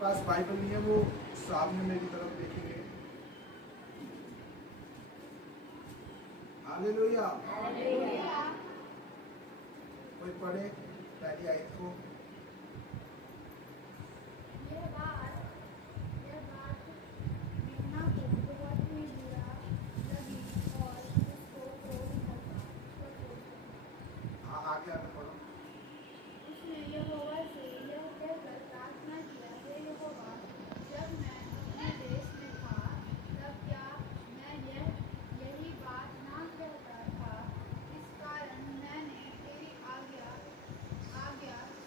पास Bible नहीं है, वो सामने मेरी तरफ देखेंगे। हालेलुया। कोई पढ़े पहली आयत को। हाँ, आगे आगे पढ़ो। उसने यहोवा से यह कहकर प्रार्थना किया, हे यहोवा, जब मैं अपने देश में था, तब क्या मैं यही बात ना कहता था? इस कारण मैंने तेरी आज्ञा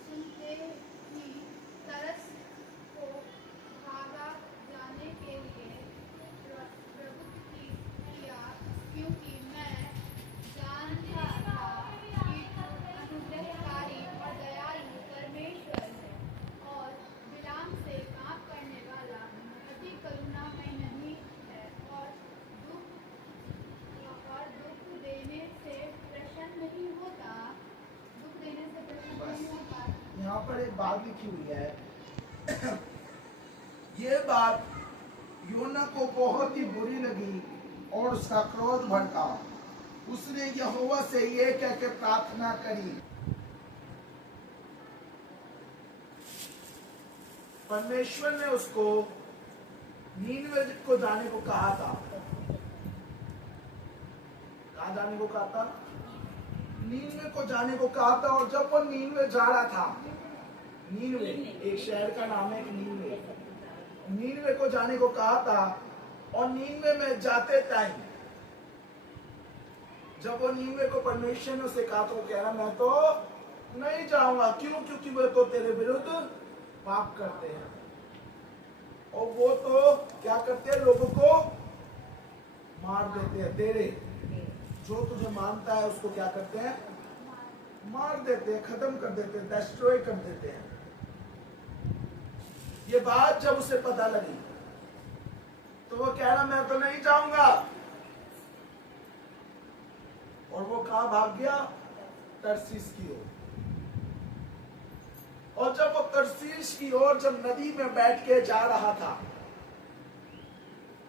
सुनते ही तरस को भागा जाने के लिए प्रवृत्त किया, क्योंकि मैं जानता था कि तू अनुग्रहकारी और दयालु परमेश्वर है और विलाम से काम करने वाला, अति करुणामय नहीं है और दुख देने से प्रसन्न नहीं होता। यहाँ पर एक बात लिखी हुई है। ये बात योना को बहुत ही बुरी लगी और उसका क्रोध भड़का। उसने यहोवा से ये कह के प्रार्थना करी। परमेश्वर ने उसको नीनवे को जाने को कहा था। कहाँ जाने को कहा था? नीनवे को जाने को कहा था। और जब वो नीनवे जा रहा था, नीनवे एक शहर का नाम है, नीनवे को जाने को कहा था। और नीनवे में जाते टाइम जब वो नीनवे को परमेश्वर ने उसे कहा, तो वो कह रहा मैं तो नहीं जाऊंगा। क्यों? क्योंकि वो तो तेरे विरुद्ध पाप करते हैं और वो तो क्या करते हैं, लोगों को मार देते हैं। तेरे जो तुझे मानता है उसको क्या करते हैं, मार देते हैं, खत्म कर देते हैं, डिस्ट्रॉय कर देते हैं। ये बात जब उसे पता लगी तो वो कह रहा मैं तो नहीं जाऊंगा। और वो कहां भाग गया? तरसीस की ओर। और जब वो तरसीस की ओर जब नदी में बैठ के जा रहा था,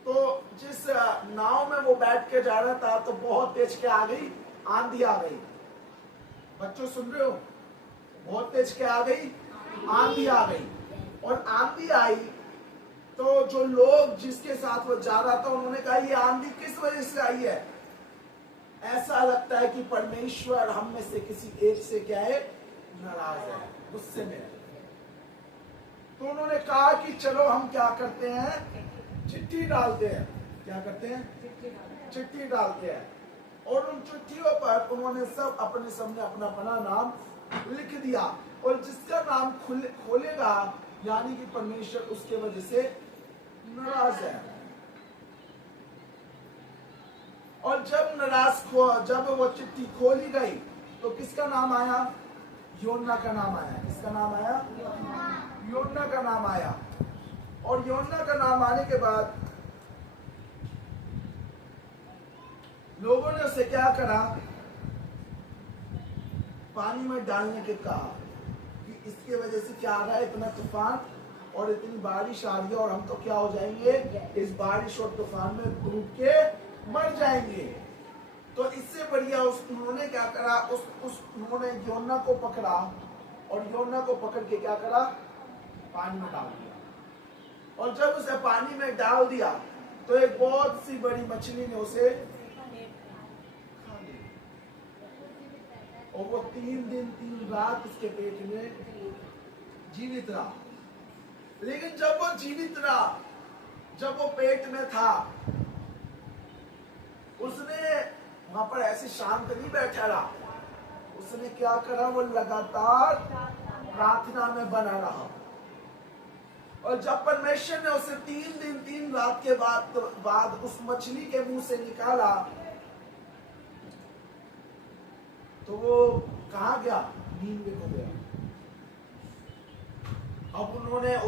तो जिस नाव में वो बैठ के जा रहा था, तो बहुत तेज क्या आ गई? आंधी आ गई। बच्चों सुन रहे हो? बहुत तेज क्या आ गई? आंधी आ गई। और आंधी आई तो जो लोग जिसके साथ वो जा रहा था, उन्होंने कहा ये आंधी किस वजह से आई है? ऐसा लगता है कि परमेश्वर हम में से किसी एक से क्या है, नाराज है, गुस्से में है। तो उन्होंने कहा कि चलो हम क्या करते हैं, चिट्ठी डालते हैं। क्या करते हैं? चिट्ठी डालते हैं। और उन चिट्ठियों पर उन्होंने सब अपने सामने अपना अपना नाम लिख दिया। और जिसका नाम खोलेगा, यानी कि परमेश्वर उसके वजह से नाराज है। और जब वो चिट्ठी खोली गई, तो किसका नाम आया? योना का नाम आया। किसका नाम आया? योना का नाम आया। और योना का नाम आने के बाद लोगों ने उसे क्या करा? पानी में डालने के कहा कि इसके वजह से क्या आ रहा है, इतना तूफान और इतनी बारिश आ रही है, और हम तो क्या हो जाएंगे, इस बारिश और तूफान में डूब के मर जाएंगे। तो इससे बढ़िया उन्होंने क्या करा, उन्होंने योना को पकड़ा और योना को पकड़ के क्या करा, पानी में डाल दिया। और जब उसे पानी में डाल दिया, तो एक बहुत सी बड़ी मछली ने उसे खा लिया। और वो 3 दिन 3 रात उसके पेट में जीवित रहा। लेकिन जब वो जीवित रहा, जब वो पेट में था, उसने वहां पर ऐसे शांत नहीं बैठा रहा। उसने क्या करा, वो लगातार प्रार्थना में बना रहा। और जब परमेश्वर ने उसे 3 दिन 3 रात के बाद उस मछली के मुंह से निकाला, तो वो कहाँ गया? नीनवे को गया। अब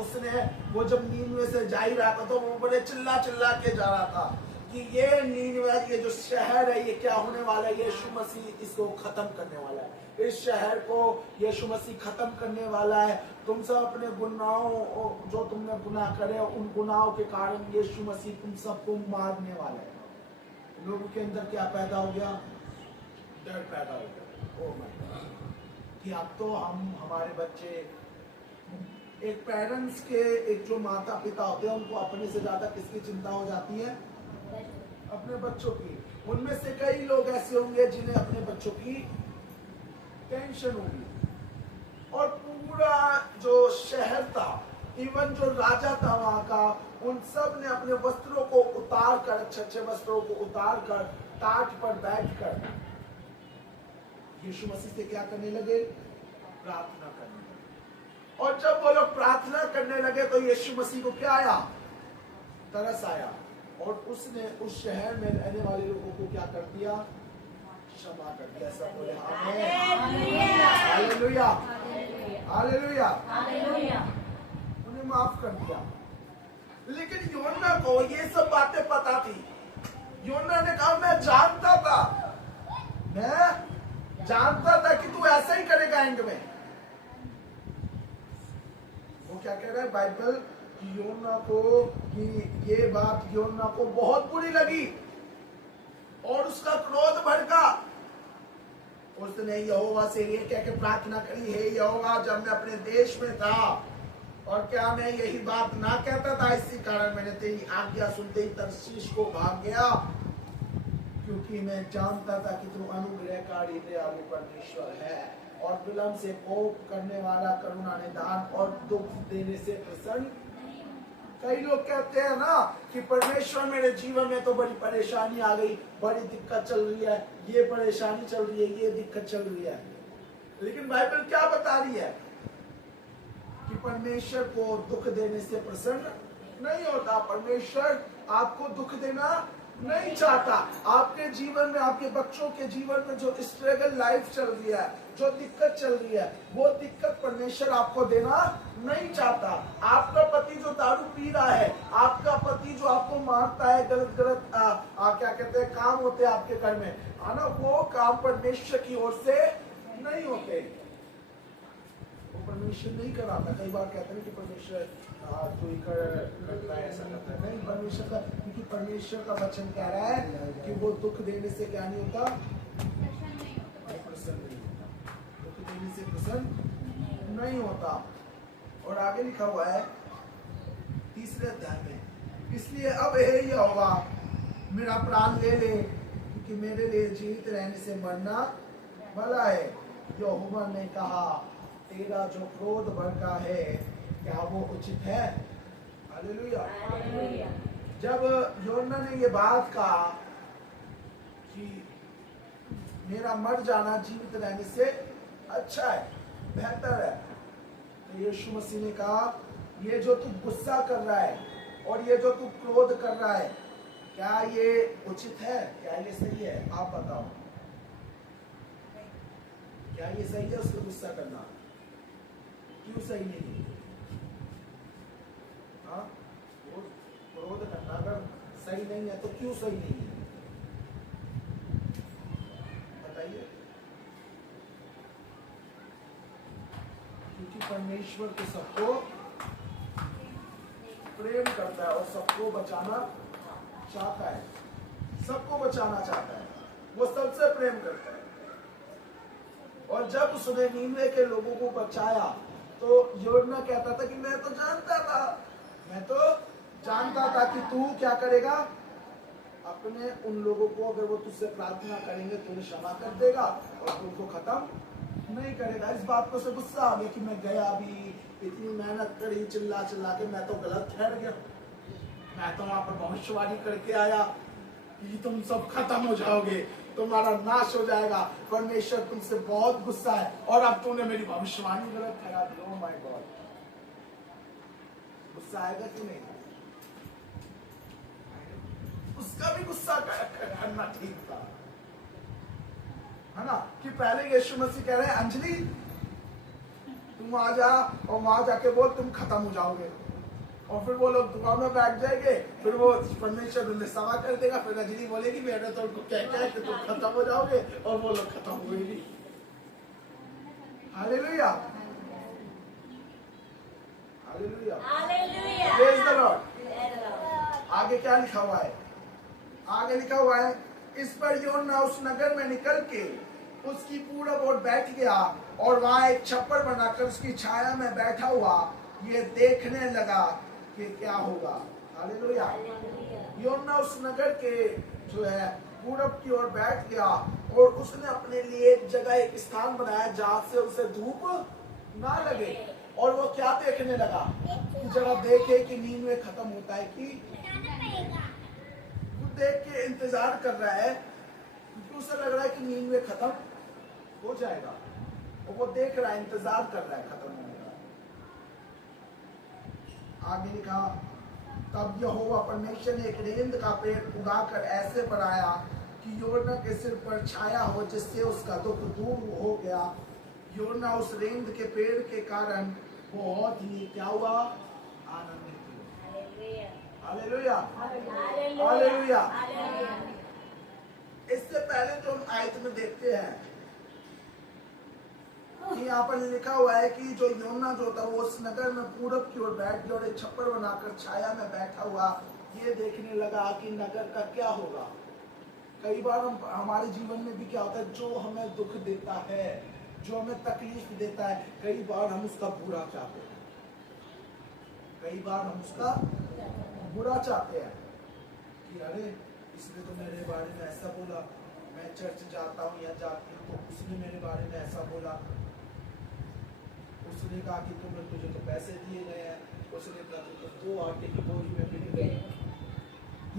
उसने वो जब नीनवे से जा ही रहा था, तो वो बड़े चिल्ला चिल्ला के जा रहा था कि ये नीनवे, ये जो शहर है, ये क्या होने वाला है, यीशु मसीह इसको खत्म करने वाला है। इस शहर को यीशु मसीह खत्म करने वाला है। तुम सब अपने गुनाहों, जो तुमने गुनाह करे, उन गुनाहों के कारण यीशु मसीह तुम सबको मारने वाला है। लोगों के अंदर क्या पैदा हो गया? डर पैदा हो गया। ओह माय गॉड, कि अब तो हमारे बच्चे, एक पेरेंट्स के, एक जो माता पिता होते हैं, उनको अपने से ज्यादा किसकी चिंता हो जाती है? अपने बच्चों की। उनमें से कई लोग ऐसे होंगे जिन्हें अपने बच्चों की टेंशन होगी। और पूरा जो शहर था, इवन जो राजा था वहां का, उन सब ने अपने वस्त्रों को उतार कर, अच्छे अच्छे वस्त्रों को उतार कर, टाट पर बैठ कर यीशु मसीह से क्या करने लगे? प्रार्थना करने लगे। और जब वो लोग प्रार्थना करने लगे तो यीशु मसीह को क्या आया? तरस आया। और उसने उस शहर में रहने वाले लोगों को क्या कर दिया? क्षमा कर दिया। सब बोले हालेलुया, हालेलुया, हालेलुया। उन्हें माफ कर दिया। लेकिन योना को ये सब बातें पता थी। योना ने कहा मैं जानता था, मैं जानता था कि तू ऐसा ही करेगा एंड में। वो क्या कह रहा है बाइबल कि योना को, कि ये बात योना को बहुत बुरी लगी और उसका क्रोध भड़का। उसने यहोवा से ये कह के प्रार्थना करी, हे यहोवा, जब मैं अपने देश में था और क्या मैं यही बात ना कहता था, इसी कारण मैंने तेरी आज्ञा सुनते ही तरशीश को भाग गया, क्योंकि मैं जानता था कि तू अनुग्रहकारी दयालु परमेश्वर है और विलंब से कोप करने वाला, करुणा निदान और दुख देने से प्रसन्न। कई लोग कहते हैं ना कि परमेश्वर मेरे जीवन में तो बड़ी परेशानी आ गई, बड़ी दिक्कत चल रही है, ये परेशानी चल रही है, ये दिक्कत चल रही है। लेकिन बाइबल क्या बता रही है कि परमेश्वर को दुख देने से प्रसन्न नहीं होता। परमेश्वर आपको दुख देना नहीं चाहता। आपके जीवन में, आपके बच्चों के जीवन में जो स्ट्रगल लाइफ चल रही है, जो दिक्कत चल रही है, वो दिक्कत परमेश्वर आपको देना नहीं चाहता। आपका पति जो दारू पी रहा है, आपका पति जो आपको मारता है, गलत गलत क्या कहते हैं काम होते हैं आपके घर में, है ना, वो काम परमेश्वर की ओर से नहीं होते। वो परमेश्वर नहीं कराता। कई बार कहते हैं कि परमेश्वर तू ही करता है, ऐसा करता है। नहीं, परमेश्वर का, क्योंकि परमेश्वर का वचन कह रहा है कि वो दुख देने से क्या नहीं होता? प्रसन्न नहीं होता। दुख देने से प्रसन्न नहीं होता। और आगे लिखा हुआ है 3 अध्याय में, इसलिए अब हे यहोवा मेरा प्राण ले ले, क्योंकि मेरे लिए जीवित रहने से मरना भला है। यहोवा ने कहा, तेरा जो क्रोध भड़का है क्या वो उचित है? हालेलुया। जब योना ने ये बात कहा कि मेरा मर जाना जीवित रहने से अच्छा है, बेहतर है, तो यीशु मसीह ने कहा, ये जो तू गुस्सा कर रहा है और ये जो तू क्रोध कर रहा है, क्या ये उचित है? क्या ये सही है? आप बताओ, क्या ये सही है उसको गुस्सा करना? क्यों सही नहीं है? हाँ, वो क्रोध करना अगर सही नहीं है तो क्यों सही नहीं है? बताइए। क्योंकि परमेश्वर तो सबको प्रेम करता है और सबको बचाना चाहता है, सबको बचाना चाहता है, वो सबसे प्रेम करता है। और जब उसने नीनवे के लोगों को बचाया तो योना कहता था कि मैं तो जानता था, मैं तो जानता था कि तू क्या करेगा, अपने उन लोगों को, अगर वो तुझसे प्रार्थना करेंगे तो उन्हें क्षमा कर देगा और तू उनको खत्म नहीं करेगा। इस बात को से गुस्सा आ गया कि मैं गया भी, इतनी मेहनत करी, चिल्ला चिल्ला के मैं तो गलत ठहर गया, मैं तो वहां पर भविष्यवाणी करके आया कि तुम सब खत्म हो जाओगे, तुम्हारा नाश हो जाएगा, परमेश्वर तुमसे बहुत गुस्सा है और अब तूने मेरी भविष्यवाणी गलत ठहरा दी। ओह माय गॉड, गुस्सा आएगा कि नहीं? उसका भी गुस्सा करना ठीक था, है ना, कि पहले यीशु मसीह कह रहे हैं अंजलि तुम आ जा और वहां जाके बोल तुम खत्म हो जाओगे, और फिर वो लोग दुआ में बैठ जाएंगे, फिर वो परमेश्वर उन्हें सवा कर देगा, फिर रजनी बोलेगी मैंने तो उनको क्या क्या कि तुम खत्म हो जाओगे, और वो लोग खत्म हुए नहीं। Hallelujah, hallelujah, praise the Lord. आगे क्या लिखा हुआ है? आगे लिखा हुआ है, इस पर योना उस नगर में निकल के उसकी पूरब ओर बैठ गया और वहां एक छप्पर बनाकर उसकी छाया में बैठा हुआ ये देखने लगा कि क्या होगा। हालेलुया। योना उस नगर के जो है पूरब की ओर बैठ गया और उसने अपने लिए एक जगह, एक स्थान बनाया जहां से उसे धूप ना लगे। और वो क्या देखने लगा कि जरा देखे कि नींद खत्म होता है कि वो देख के इंतजार कर रहा है, क्योंकि उसे लग रहा है कि नींद खत्म हो जाएगा, और वो देख रहा है, इंतजार कर रहा है खत्म होने का। आगे लिखा, तब यहोवा परमेश्वर ने एक रेंद का पेड़ उगाकर ऐसे बढ़ाया कि योना के सिर पर छाया हो, जिससे उसका दुख दूर हो गया। योना उस रेंद के पेड़ के कारण बहुत ही क्या हुआ? आनंदित हुआ। Hallelujah, hallelujah. इससे पहले जो हम आयत में देखते हैं कि यहाँ पर लिखा हुआ है कि जो योना जो था वो उस नगर में पूरब की ओर बैठ गया और एक छप्पर बनाकर छाया में बैठा हुआ ये देखने लगा कि नगर का क्या होगा। कई बार हमारे जीवन में भी क्या होता है, जो हमें दुख देता है, जो हमें तकलीफ देता है, कई बार हम उसका बुरा चाहते हैं, कई बार हम उसका बुरा चाहते हैं कि अरे इसने तो मेरे बारे में ऐसा बोला, मैं चर्च जाता हूँ या जाती हूँ तो उसने मेरे बारे में ऐसा बोला, उसने कहा कि तुझे तो पैसे दिए गए हैं, उसने कहा कि तुम 2 आटे की बोरी में बिक गई।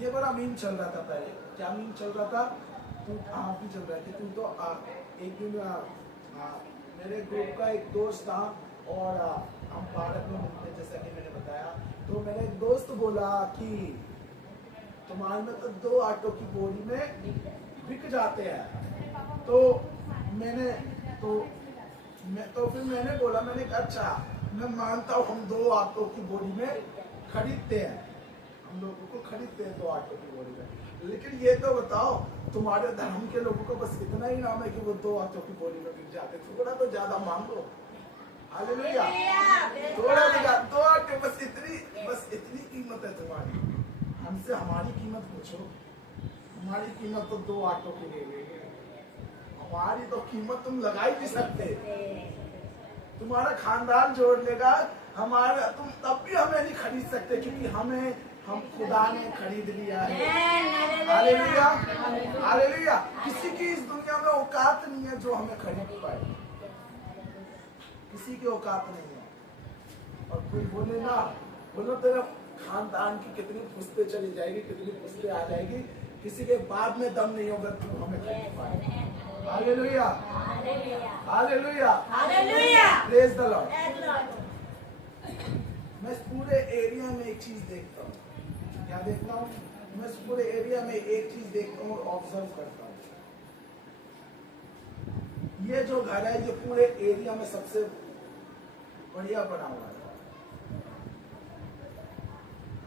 ये बड़ा मीम चल रहा था पहले। क्या मीम चल रहा था? तू आप भी चल रहा है कि तू तो एक दिन मेरे ग्रुप का एक दोस्त था और हम पार्क में मिलते, जैसा कि मैंने बताया, तो मेरा एक दोस्त बोला कि तुम्हारे में तो 2 आटों की बोरी में बिक जाते हैं। तो फिर मैंने बोला, मैंने कहा अच्छा मैं मानता हूँ हम 2 आटों की बोरी में खरीदते हैं, हम लोगों को खरीदते हैं 2 आटों की बोरी में, लेकिन ये तो बताओ तुम्हारे धर्म के लोगों को बस इतना ही नाम है कि वो 2 आटों की बोरी में बिक जाते, थोड़ा तो ज्यादा मांगो। हालेलुया, थोड़ा तो 2 आटे, बस इतनी कीमत है तुम्हारी। हमसे हमारी कीमत पूछो, हमारी कीमत तो 2 आटों की ले गई है, हमारी तो कीमत तुम लगा ही नहीं सकते। तुम्हारा खानदान जोड़ लेगा हमारा, तुम तब भी हमें नहीं खरीद सकते, क्योंकि हम खुदा ने खरीद लिया है। Hallelujah, hallelujah. किसी की इस दुनिया में औकात नहीं है जो हमें खरीद पाए, किसी की औकात नहीं है। और कोई बोलो तेरा खानदान की कितनी पुश्ते चली जाएगी, कितनी पुश्ते आ जाएगी, किसी के बाद में दम नहीं होगा तू हमें खरीद पाए। Hallelujah, hallelujah, hallelujah, praise the Lord. मैं इस पूरे एरिया में एक चीज देखता हूँ, क्या देखता हूँ? मैं इस पूरे एरिया में एक चीज देखता हूँ और ऑब्जर्व करता हूँ। ये जो घर है, ये पूरे एरिया में सबसे बढ़िया बना हुआ है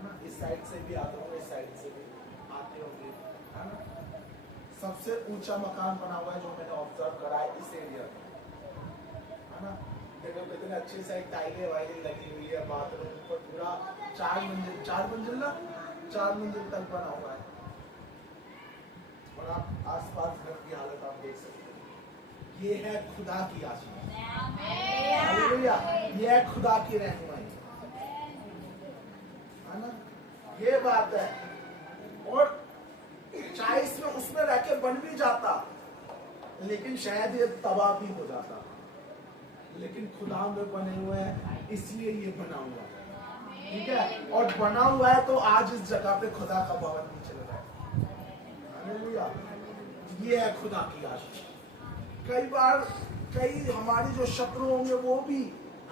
ना? इस साइड से भी आते होंगे, इस साइड से भी आते होंगे, है ना? सबसे ऊंचा मकान बना हुआ है जो मैंने ऑब्जर्व करा है इस एरिया में, है ना? देखो कितने अच्छे से टाइलें वाइलें लगी हुई है, बाथरूम पर पूरा 4 मंजिल तक बना हुआ है। और आप आसपास घर की हालत आप देख सकते हैं। ये है खुदा की आशीष, हालेलुया, ये है खुदा की रहनुमाई, है ना? ये बात है। और चाहे इसमें उसमें रह के बन भी जाता, लेकिन शायद ये तबाह भी हो जाता, लेकिन खुदा में बने हुए हैं इसलिए ये बना हुआ है, ठीक है? और बना हुआ है तो आज इस जगह पे खुदा का भवन भी चल रहा है। हालेलुया, ये है खुदा की आशीष। कई बार हमारी जो शत्रु होंगे वो भी,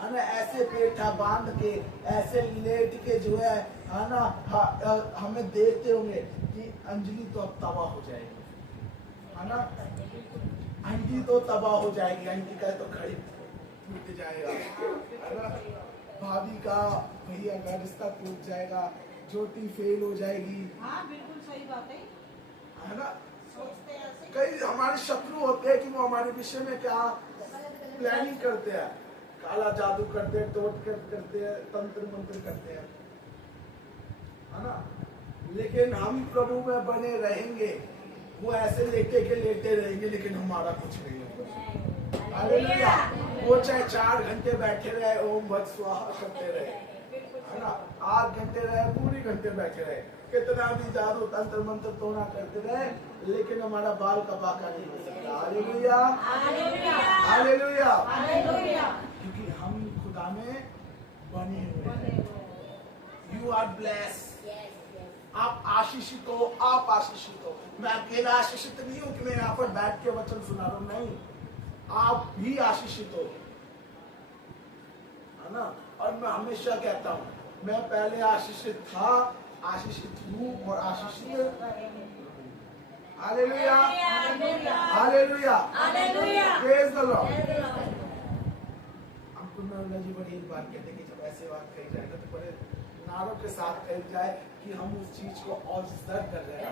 है ना, ऐसे पेटा बांध के, ऐसे लेट के जो है ना, हमें देखते होंगे कि अंजलि तो अब तबाह हो जाएगी, है ना? आंटी तो तबाह हो जाएगी, आंटी का तो खड़ी टूट जाएगा, है ना? भाभी का भैया का रिश्ता टूट जाएगा, ज्योति फेल हो जाएगी, हाँ बिल्कुल सही बात है ना। सोचते हैं ऐसे। कई हमारे शत्रु होते हैं कि वो हमारे विषय में क्या प्लानिंग करते हैं, काला जादू करते हैं, टोट करते हैं, तंत्र मंत्र करते हैं, है ना। लेकिन हम प्रभु में बने रहेंगे, वो ऐसे लेटे के लेटे रहेंगे, लेकिन हमारा कुछ नहीं होगा। हालेलुया। वो चाहे 4 घंटे बैठे रहे, ओम भट स्वाहा करते रहे, है ना, 8 घंटे रहे, पूरी घंटे बैठे रहे, कितना भी जादू तंत्र मंत्र टोना करते रहे, लेकिन हमारा बाल का बाका नहीं हो सकता। Hallelujah, hallelujah, hallelujah. क्योंकि हम खुदा में बने हुए हैं। यू आर ब्लेस्ड, आप आशीषित हो, आप आशीषित हो। मैं अकेला आशीषित नहीं हूं कि मैं यहाँ पर बैठ के वचन सुना रहा हूं, नहीं, आप भी आशीषित हो, है ना। और मैं हमेशा कहता हूं, मैं पहले आशीषित था, आशीषित हूं और आशीषित। Hallelujah, hallelujah, hallelujah, praise the Lord. हमको नौला जी बड़ी एक बात कहते हैं कि जब ऐसे बात कही जाए तो बड़े नारों के साथ कही जाए कि हम उस चीज को ऑब्जर्व कर रहे हैं।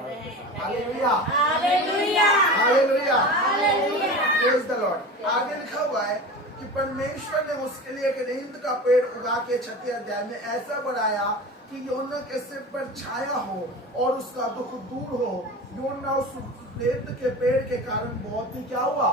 Hallelujah, hallelujah, hallelujah, hallelujah, praise the Lord. आगे लिखा हुआ है कि परमेश्वर ने उसके लिए एक नींद का पेड़ उगा के 6 अध्याय में ऐसा बनाया कि योना के सिर पर छाया हो और उसका दुख दूर हो। योना उस नींद के पेड़ के कारण बहुत ही क्या हुआ,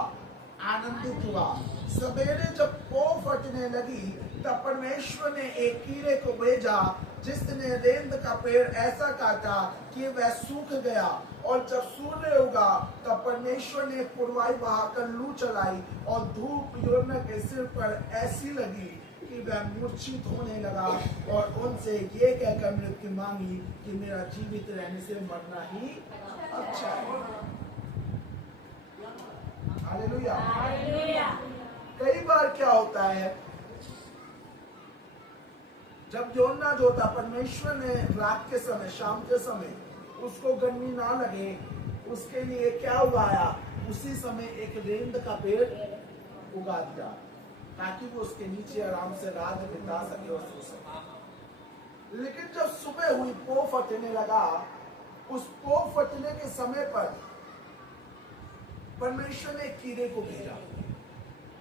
आनंदित हुआ। सवेरे जब पौ फटने लगी तब परमेश्वर ने एक कीड़े को भेजा जिसने रेंद का पेड़ ऐसा काटा कि वह सूख गया, और जब सूर्य उगा तब परमेश्वर ने पुरवाई बहाकर लू चलाई और धूप योना के सिर पर ऐसी लगी कि वह मूर्छित होने लगा, और उनसे ये कहकर मृत्यु मांगी कि मेरा जीवित रहने से मरना ही अच्छा है। Hallelujah, hallelujah. कई बार क्या होता है, जब योना जो था, परमेश्वर ने रात के समय, शाम के समय उसको गर्मी ना लगे उसके लिए क्या उगाया, उसी समय एक रेंद का पेड़ उगा दिया ताकि वो उसके नीचे आराम से रात बिता सके और सो सके। लेकिन जब सुबह हुई, पौ फटने लगा, उस पौ फटने के समय पर परमेश्वर ने कीड़े को भेजा,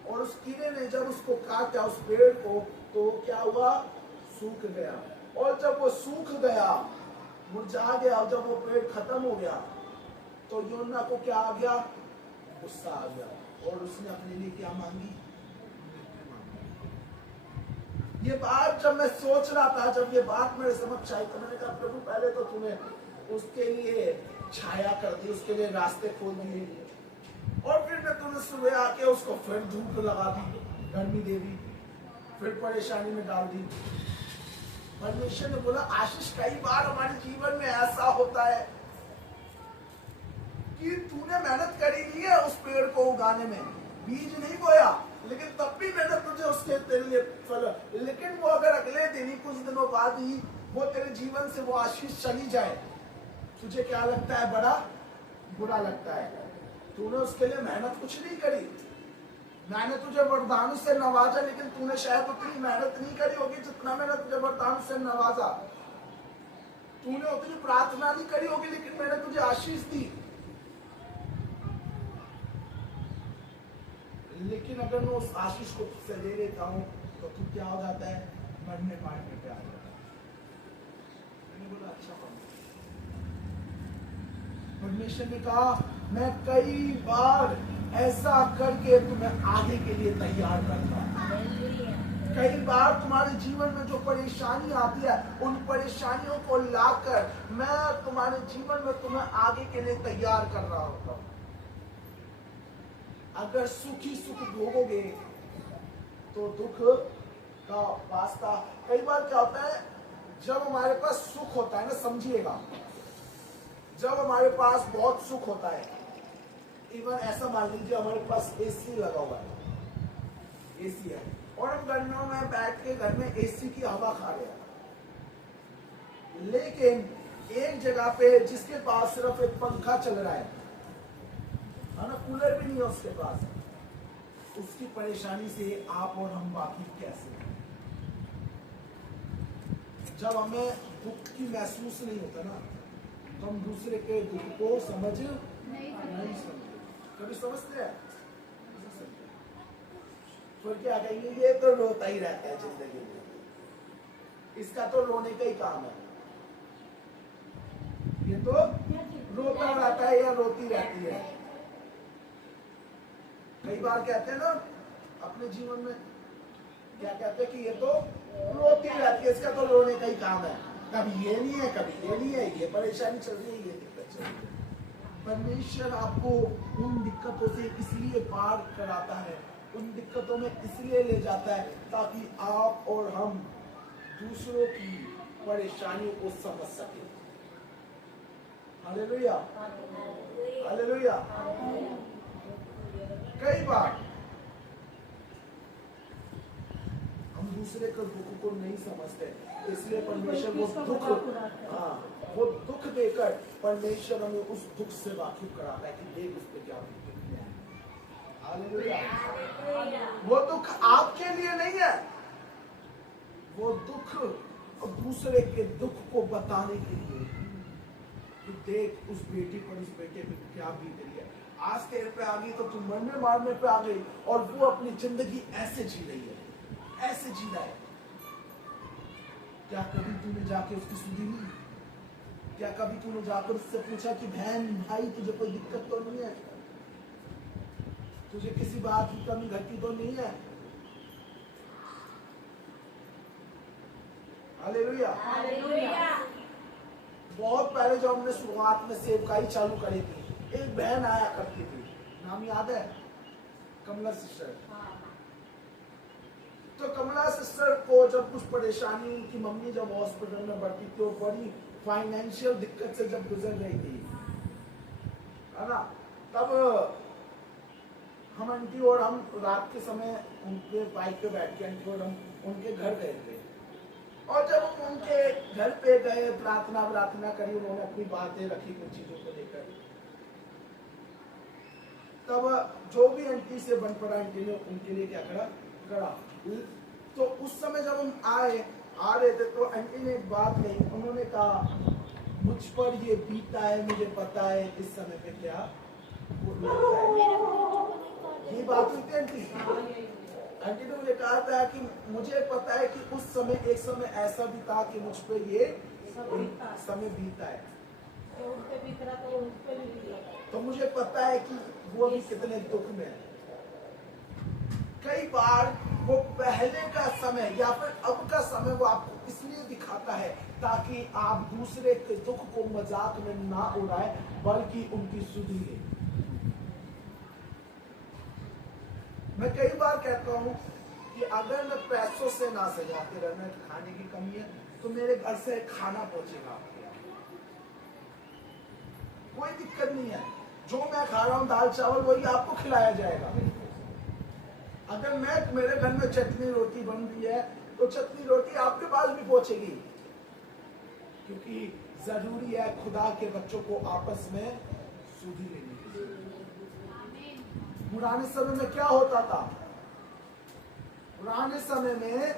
और उस कीड़े ने जब उसको काटा, उस पेड़ को, तो क्या हुआ, सूख गया। और जब वो सूख गया, मुरझा गया, जब वो पेड़ खत्म हो गया तो योना को क्या आ गया, गुस्सा आ गया, और उसने अपने लिए क्या मांगी, ये बात जब मैं सोच रहा था, जब ये बात मेरे समझ आई तो मैंने कहा प्रभु पहले तो तूने उसके लिए छाया कर दी, उसके लिए रास्ते खोल दिए, और फिर मैं तुमने सुबह आके उसको फिर धूप लगा दी, गर्मी दे दी, फिर परेशानी में डाल दी। परमेश्वर ने बोला, आशीष कई बार हमारे जीवन में ऐसा होता है कि तूने मेहनत करी नहीं है उस पेड़ को उगाने में, बीज नहीं बोया, लेकिन तब भी मेहनत तुझे उसके तेरे लिए फल, लेकिन वो अगर अगले दिन ही, कुछ दिनों बाद ही वो तेरे जीवन से वो आशीष चली जाए, तुझे क्या लगता है, बड़ा बुरा लगता है। तूने उसके लिए मेहनत कुछ नहीं करी, मैंने तुझे वरदान से नवाजा, लेकिन तूने शायद उतनी मेहनत नहीं करी होगी जितना मैंने तुझे वरदान से नवाजा। तूने उतनी प्रार्थना नहीं करी होगी, लेकिन मैंने तुझे आशीष दी। लेकिन अगर मैं उस आशीष को तुझसे ले लेता हूं तो तू क्या हो जाता है, मरने मारने पे आ जाता है। मैंने बोला अच्छा, परमेश्वर ने कहा मैं कई बार ऐसा करके तुम्हें आगे के लिए तैयार करता हूं। कई बार तुम्हारे जीवन में जो परेशानी आती है, उन परेशानियों को लाकर मैं तुम्हारे जीवन में तुम्हें आगे के लिए तैयार कर रहा होता हूं। अगर सुख ही सुख भोगोगे तो दुख का वास्ता। कई बार क्या होता है, जब हमारे पास सुख होता है ना, समझिएगा, जब हमारे पास बहुत सुख होता है, इवन ऐसा मान लीजिए हमारे पास एसी लगा हुआ है, एसी है, और हम गर्मियों में बैठ के घर में एसी की हवा खा रहे हैं, लेकिन एक जगह पे जिसके पास सिर्फ एक पंखा चल रहा है ना, कूलर भी नहीं है उसके पास, उसकी परेशानी से आप और हम बाकी कैसे। जब हमें दुख की महसूस नहीं होता ना, तो हम दूसरे के दुख को समझ नहीं समझते। कभी समझते हैं? फिर क्या कहेंगे, ये तो रोता ही रहता है जिंदगी में, इसका तो रोने का ही काम है, ये तो रोता रहता है या रोती रहती है। कई बार कहते हैं ना अपने जीवन में, क्या कहते हैं कि ये तो रोती रहती है, इसका तो रोने का ही काम है, कभी ये नहीं है, कभी ये नहीं है, ये परेशानी चल रही है, ये दिक्कत चल रही है। परमेश्वर आपको उन दिक्कतों से इसलिए पार कराता है, उन दिक्कतों में इसलिए ले जाता है ताकि आप और हम दूसरों की परेशानियों को समझ सके। Hallelujah, hallelujah. कई बार हम दूसरे के दुख को नहीं समझते, इसलिए परमेश्वर वो दुख देकर परमेश्वर हमें उस दुख से वाकिफ कराता है कि देख उस पे क्या बीतती है। हालेलुया। वो दुख आपके लिए नहीं है, वो दुख दूसरे के दुख को बताने के लिए कि देख उस बेटी पर, उस बेटे पे क्या बीत रही है, आज तेरे पे आ गई तो तू मरने मारने पे आ गई, और वो अपनी जिंदगी ऐसे जी रही है, ऐसे जी रहा है। क्या कभी तूने जाके उसकी सुधी ली? क्या कभी तूने जाकर उससे पूछा कि बहन भाई तुझे कोई दिक्कत तो नहीं है, तुझे किसी बात की कमी घटी तो नहीं है? Hallelujah, hallelujah. बहुत पहले जब हमने शुरुआत में सेवकाई चालू करी थी, एक बहन आया करती थी, नाम याद है? कमला सिस्टर। तो कमला सिस्टर को जब कुछ परेशानी, उनकी मम्मी जब हॉस्पिटल में भर्ती थी, वो बड़ी फाइनेंशियल दिक्कत से जब गुजर रही थी, है ना, तब हम आंटी और हम रात के समय उनके बाइक पे बैठ के आंटी और हम उनके घर गए थे, और जब हम उनके घर पे गए, प्रार्थना करी, उन्होंने अपनी बातें रखी कुछ चीजों को लेकर, तब जो भी आंटी से बन पड़ा, आंटी ने उनके लिए क्या करा। तो उस समय जब हम आ रहे थे तो आंटी ने एक बात कही, उन्होंने कहा मुझ पर ये बीता है, मुझे पता है इस समय पे क्या होता है। ये बात हुई थी आंटी ने मुझे कहा था कि मुझे पता है कि उस समय, एक समय ऐसा भी था कि मुझ पे ये समय बीता है, तो मुझे पता है कि वो भी कितने दुख में है। कई बार वो पहले का समय या फिर अब का समय वो आपको इसलिए दिखाता है ताकि आप दूसरे के दुख को मजाक में ना उड़ाए, बल्कि उनकी सुधी ले। मैं कई बार कहता हूं कि अगर मैं पैसों से ना सजाते रहना, खाने की कमी है, तो मेरे घर से खाना पहुंचेगा आपके यहाँ, कोई दिक्कत नहीं है। जो मैं खा रहा हूं दाल चावल, वही आपको खिलाया जाएगा। अगर मेरे घर में चटनी रोटी बन रही है, तो चटनी रोटी आपके पास भी पहुंचेगी, क्योंकि जरूरी है खुदा के बच्चों को आपस में सुधी लेनी। पुराने समय में क्या होता था? पुराने समय में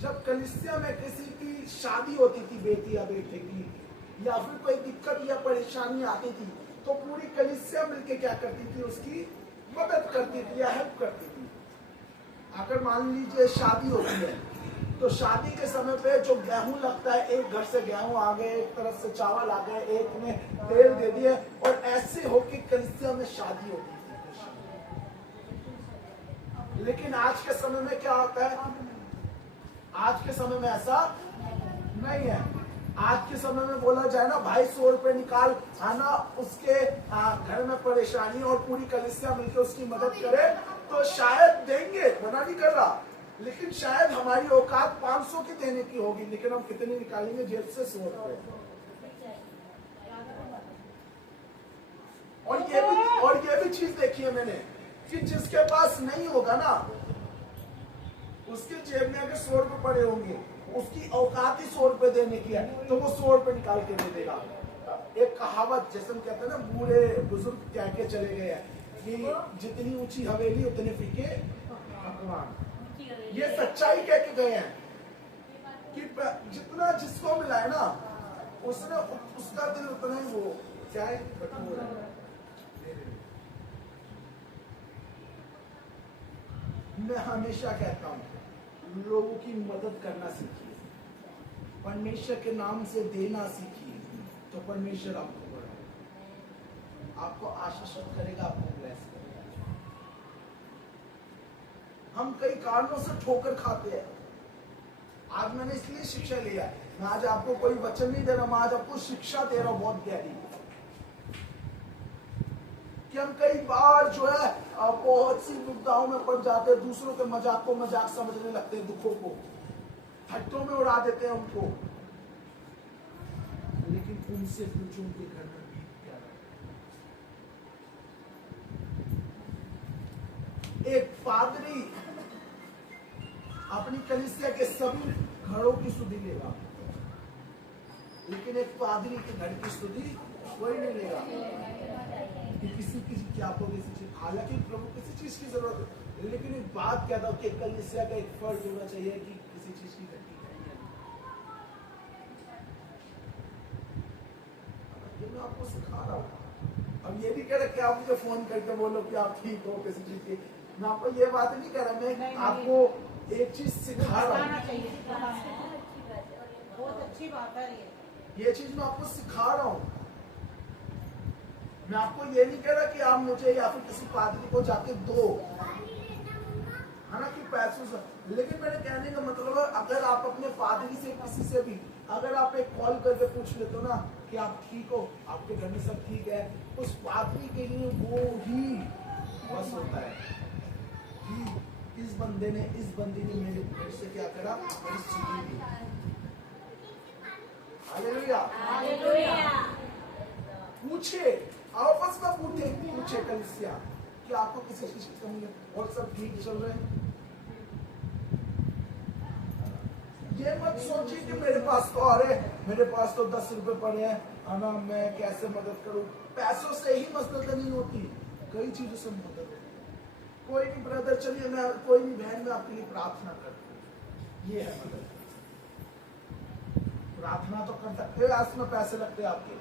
जब कलीसिया में किसी की शादी होती थी, बेटी या बेटे की, या फिर कोई दिक्कत या परेशानी आती थी, तो पूरी कलीसिया मिलके क्या करती थी, उसकी मदद करती थी या हेल्प करती थी। अगर मान लीजिए शादी होती है, तो शादी के समय पे जो गेहूं लगता है, एक घर से गेहूं आ गए, एक तरफ से चावल आ गए, एक ने तेल दे दिए, और ऐसे होके कलीसिया में शादी होती थी। लेकिन आज के समय में क्या होता है? आज के समय में ऐसा नहीं है। आज के समय में बोला जाए ना, भाई 100 रुपए निकाल, आना उसके घर में परेशानी, और पूरी कलीसिया मिलकर उसकी मदद करे, तो शायद देंगे, मना नहीं कर रहा, लेकिन शायद हमारी औकात 500 की देने की होगी, लेकिन हम कितने निकालेंगे जेब से? 100 रुपए। और ये भी चीज देखी है मैंने कि जिसके पास नहीं होगा ना, उसके जेब में अगर 100 रुपए पड़े होंगे, उसकी औकात ही 100 रुपए देने की है, तो वो 100 रुपए निकाल के दे देगा। एक कहावत जैसे हम कहते हैं ना, बूढ़े बुजुर्ग कह के चले गए हैं कि जितनी ऊंची हवेली उतने फीके पकवान। ये सच्चाई कह के गए हैं कि जितना जिसको मिला है ना उसने उसका दिल उतना ही वो चाहे कठोर है। मैं हमेशा कहता हूं लोगों की मदद करना सीखिए, परमेश्वर के नाम से देना सीखिए, तो परमेश्वर आपको बढ़ाएगा, आपको आशीषित करेगा, आपको ब्लेस करेगा। हम कई कारणों से ठोकर खाते हैं। आज मैंने इसलिए शिक्षा लिया, मैं आज आपको कोई वचन नहीं दे रहा, मैं आज आपको शिक्षा दे रहा हूं बहुत गहरी, कि हम कई बार जो है बहुत सी विपदाओं में पड़ जाते हैं, दूसरों के मजाक को मजाक समझने लगते हैं, दुखों को हट्टों में उड़ा देते हैं उनको। लेकिन उनसे पूछो उनके घर में बीत क्या रहा। एक पादरी अपनी कलीसिया के सभी घरों की सुधि लेगा, लेकिन एक पादरी के घर की सुधि कोई नहीं लेगा। कि किसी की आपको किसी चीज, हालांकि प्रभु किसी चीज की जरूरत है, लेकिन एक बात कहता हूं कि कलीसिया का एक फर्ज होना चाहिए कि किसी चीज की घटी नहीं है। ये मैं आपको सिखा रहा हूं। अब ये भी कह रहा कि आप मुझे फोन करके बोलो कि आप ठीक हो किसी चीज की, मैं आपको ये बात नहीं कह रहा, मैं आपको एक चीज सिखा रहा हूँ। बहुत अच्छी बात है ये चीज मैं आपको सिखा रहा हूँ। मैं आपको ये नहीं कह रहा कि आप मुझे या फिर किसी पादरी को जाके दो, है ना, कि पैसों से, लेकिन मेरे कहने का मतलब है अगर आप अपने पादरी से किसी से भी अगर आप एक कॉल करके पूछ लेते हो ना कि आप ठीक हो, आपके घर में सब ठीक है, उस पादरी के लिए वो ही बस होता है कि इस बंदी ने मेरे से क्या करा, मेरी सुनी ली। हालेलुया। पूछे, आपस में पूछे कलीसिया कि आपको किसी चीज की कमी है और सब ठीक चल रहे हैं। ये मत सोचिए कि मेरे पास तो मेरे पास तो 10 रुपए पड़े हैं ना, मैं कैसे मदद करूं। पैसों से ही मदद नहीं होती, कई चीजों से मदद होती है। कोई नहीं ब्रदर, चलिए मैं, कोई नहीं बहन, मैं आपके लिए प्रार्थना करती हूँ, ये है मदद। प्रार्थना तो कर सकते हैं, इसमें पैसे लगते हैं आपके,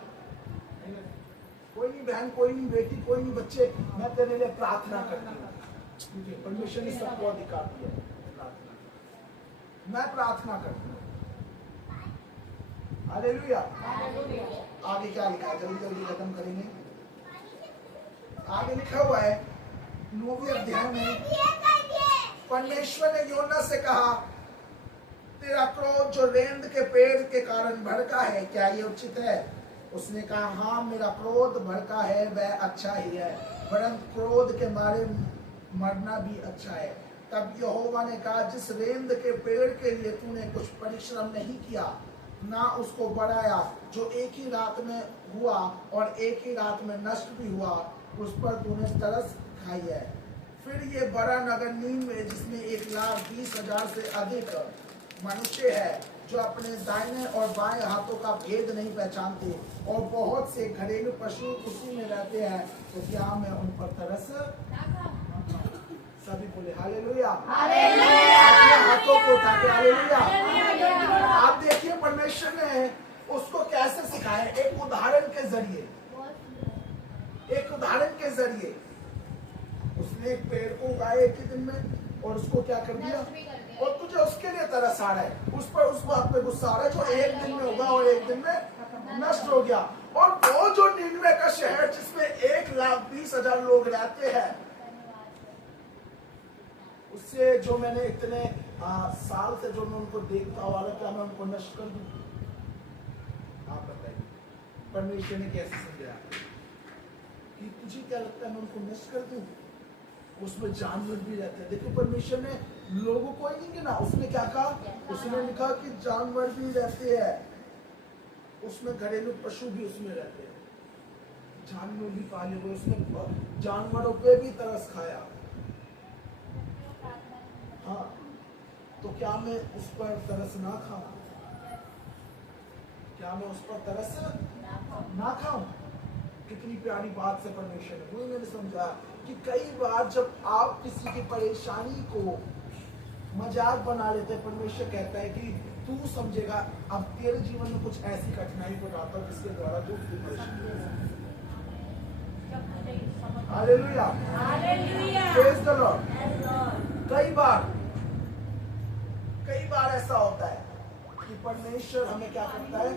कोई नहीं बहन, कोई नहीं बेटी, कोई नहीं बच्चे, मैं तेरे लिए प्रार्थना करती हूँ। परमेश्वर ने सबको अधिकार दिया है प्रार्थना, मैं प्रार्थना करती हूँ। हालेलुया। आगे क्या लिखा है, जल्दी जल्दी खत्म करेंगे। आगे लिखा हुआ है 9वें अध्याय में, परमेश्वर ने योना से कहा, तेरा क्रोध जो रेंद के पेड़ के कारण भड़का है, क्या ये उचित है? उसने कहा, हाँ, मेरा क्रोध भड़का है, वह अच्छा ही है, परंतु क्रोध के मारे मरना भी अच्छा है। तब यहोवा ने कहा, जिस रेंद के पेड़ के लिए तूने कुछ परिश्रम नहीं किया, ना उसको बढ़ाया, जो एक ही रात में हुआ और एक ही रात में नष्ट भी हुआ, उस पर तूने तरस खाई है। फिर ये बड़ा नगर नीनवे, जिसमें 1,20,000 से अधिक मनुष्य है, जो अपने दाहिने और बाएं हाथों का भेद नहीं पहचानते, और बहुत से घरेलू पशु उसी में रहते हैं, तो क्या मैं उन पर तरस? सभी बोले हालेलुया। अपने हाथों को उठा के हालेलुया। आप देखिए परमेश्वर ने उसको कैसे सिखाया, एक उदाहरण के जरिए, एक उदाहरण के जरिए। उसने एक पेड़ को उगाया एक ही दिन में और उसको क्या कर दिया, और तुझे उसके लिए तरस आ रहा है, उस पर उस बात पे गुस्सा आ रहा है जो एक दिन में होगा और एक दिन में नष्ट हो गया। और वो जो निनवे का शहर जिसमें 1,20,000 लोग रहते हैं, उससे जो मैंने इतने साल से जो मैं उनको देखता हुआ, क्या मैं उनको नष्ट कर दूं? आप बताइए परमेश्वर ने कैसे समझाया कि तुझे क्या लगता है मैं उनको नष्ट कर दूं? उसमें जानवर भी रहते हैं। देखो परमेश्वर ने लोगों को ही नहीं गिना, उसने क्या कहा, उसने लिखा कि जानवर भी रहते हैं, उसमें घरेलू पशु भी उसमें रहते हैं, जानवर भी पाले हुए, उसने जानवरों पे भी तरस खाया। हाँ, तो क्या मैं उस पर तरस ना खाऊं? क्या मैं उस पर तरस ना खाऊं? कितनी प्यारी बात से परमेश्वर ने, वही मैंने समझा कि कई बार जब आप किसी की परेशानी को मजाक बना लेते हैं, परमेश्वर कहता है कि तू समझेगा। अब तेरे जीवन में कुछ ऐसी कठिनाई को लाता हूं जिसके द्वारा तू परेशान। Hallelujah, praise the Lord. कई बार ऐसा होता है कि परमेश्वर हमें क्या करता है,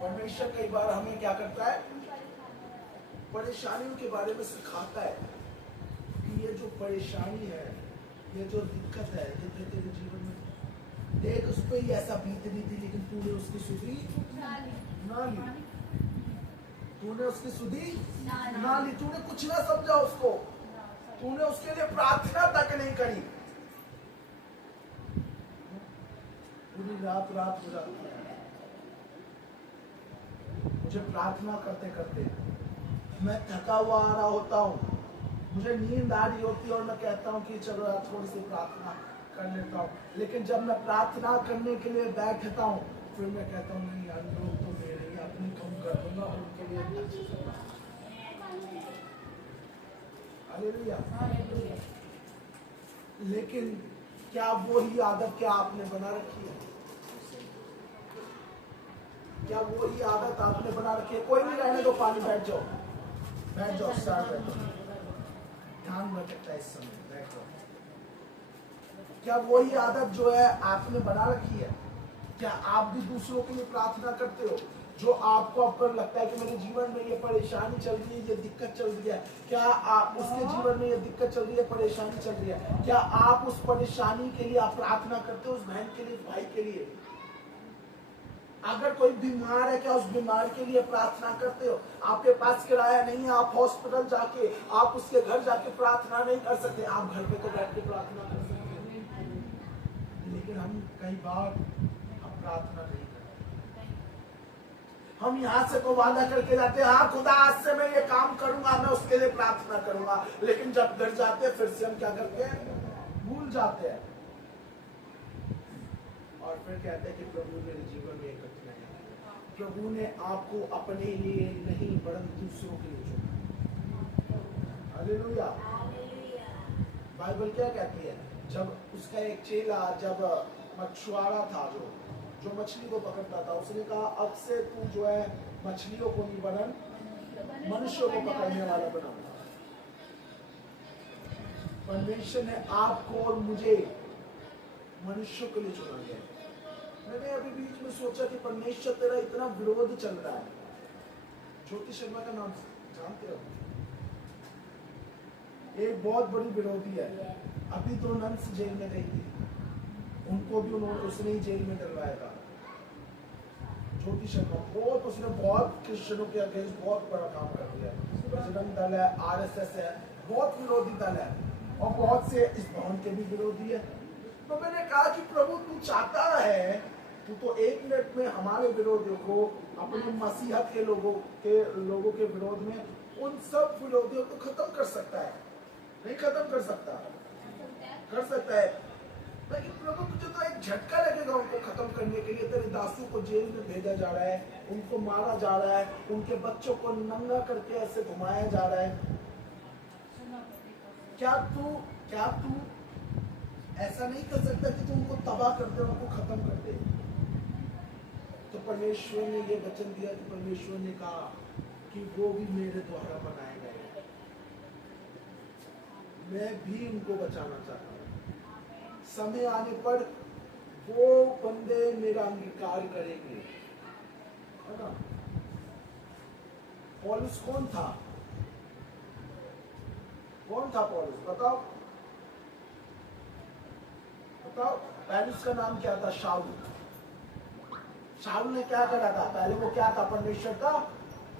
परमेश्वर कई बार हमें क्या करता है, परेशानियों के बारे में सिखाता है कि ये जो परेशानी है, ये जो दिक्कत है, ये तेरे जीवन में देख, उस पर ही ऐसा बीत रही थी, लेकिन तूने उसकी सुधी ना ली, तूने उसकी सुधी ना ली, तूने कुछ ना समझा उसको, तूने उसके लिए प्रार्थना तक नहीं करी। पूरी रात हो जाती है मुझे प्रार्थना करते करते, मैं थका हुआ आ रहा होता हूँ, मुझे नींद आ रही होती है और मैं कहता हूँ कि चलो यार थोड़ी सी प्रार्थना कर लेता हूँ, लेकिन जब मैं प्रार्थना करने के लिए बैठता हूँ फिर मैं कहता हूँ नहीं यार, लोग तो मेरे ही अपनी कम कर दूंगा, उनके लिए अच्छे से। हालेलुया। लेकिन क्या वही आदत क्या आपने बना रखी है? क्या वही आदत आपने बना रखी है? कोई नहीं रहने दो, पानी बैठ जाओ, स्टार्ट बैठो, ध्यान भटकता है इस समय, बैठो। क्या वही आदत जो है आपने बना रखी है? क्या आप भी दूसरों के लिए प्रार्थना करते हो? जो आपको अब लगता है कि मेरे जीवन में ये परेशानी चल रही है, ये दिक्कत चल रही है, क्या आप उसके जीवन में ये दिक्कत चल रही है, परेशानी चल रही है, क्या आप उस परेशानी के लिए आप प्रार्थना करते हो? उस बहन के लिए, भाई के लिए? अगर कोई बीमार है, क्या उस बीमार के लिए प्रार्थना करते हो? आपके पास किराया नहीं है, आप हॉस्पिटल जाके, आप उसके घर जाके प्रार्थना नहीं कर सकते, आप घर पे तो बैठ के प्रार्थना कर सकते हैं। लेकिन हम कई बार हम प्रार्थना नहीं करते। हम यहाँ से तो वादा करके जाते हैं, हाँ खुदा आज से मैं ये काम करूंगा, मैं उसके लिए प्रार्थना करूंगा, लेकिन जब घर जाते हैं फिर से हम क्या करते हैं, भूल जाते हैं और फिर कहते हैं कि प्रभु मेरे जीवन में कठिनाई है। प्रभु ने आपको अपने लिए नहीं वरन दूसरों के लिए चुना। हालेलुया। बाइबल क्या कहती है? जब उसका एक चेला, जब मछुआरा था जो मछली को पकड़ता था, उसने कहा अब से तू जो है मछलियों को नहीं वरन मनुष्यों को पकड़ने वाला बना। परमेश्वर ने आपको और मुझे मनुष्यों के लिए चुना गया। मैंने अभी बीच में सोचा कि परमेश्वर तेरा इतना विरोध चल रहा है। ज्योति शर्मा का नाम जानते हो? एक बहुत बड़ी विरोधी है। अभी तो नंस जेल में गई थी, उनको भी उसने ही जेल में डलवाया था। ज्योति शर्मा उसने बहुत क्रिश्चियनों के अगेंस्ट बहुत बड़ा काम कर दिया। बजरंग दल है, RSS है, बहुत विरोधी दल है और बहुत से इस भवन के भी विरोधी है। तो मैंने कहा कि प्रभु तू चाहता है, तू तो एक मिनट में हमारे विरोधियों को, अपनी मसीहत के लोगों के विरोध में उन सब विरोधियों को खत्म कर सकता है। नहीं खत्म कर सकता? कर सकता है। लेकिन प्रभु तुझे तो एक झटका लगेगा उनको खत्म करने के लिए। तेरे दासों को जेल में भेजा जा रहा है, उनको मारा जा रहा है, उनके बच्चों को नंगा करके ऐसे घुमाया जा रहा है। क्या तू ऐसा नहीं कर सकता कि तू उनको तबाह कर दे, उनको खत्म कर दे? तो परमेश्वर ने ये वचन दिया कि परमेश्वर ने कहा कि वो भी मेरे द्वारा बनाए गए, मैं भी उनको बचाना चाहता हूँ। समय आने पर वो बंदे मेरा अंगीकार करेंगे, है ना? पौलुस कौन था? पौलुस? बताओ। पहले उसका नाम क्या था? शाऊल ने क्या करा था? पहले वो क्या था? परमेश्वर का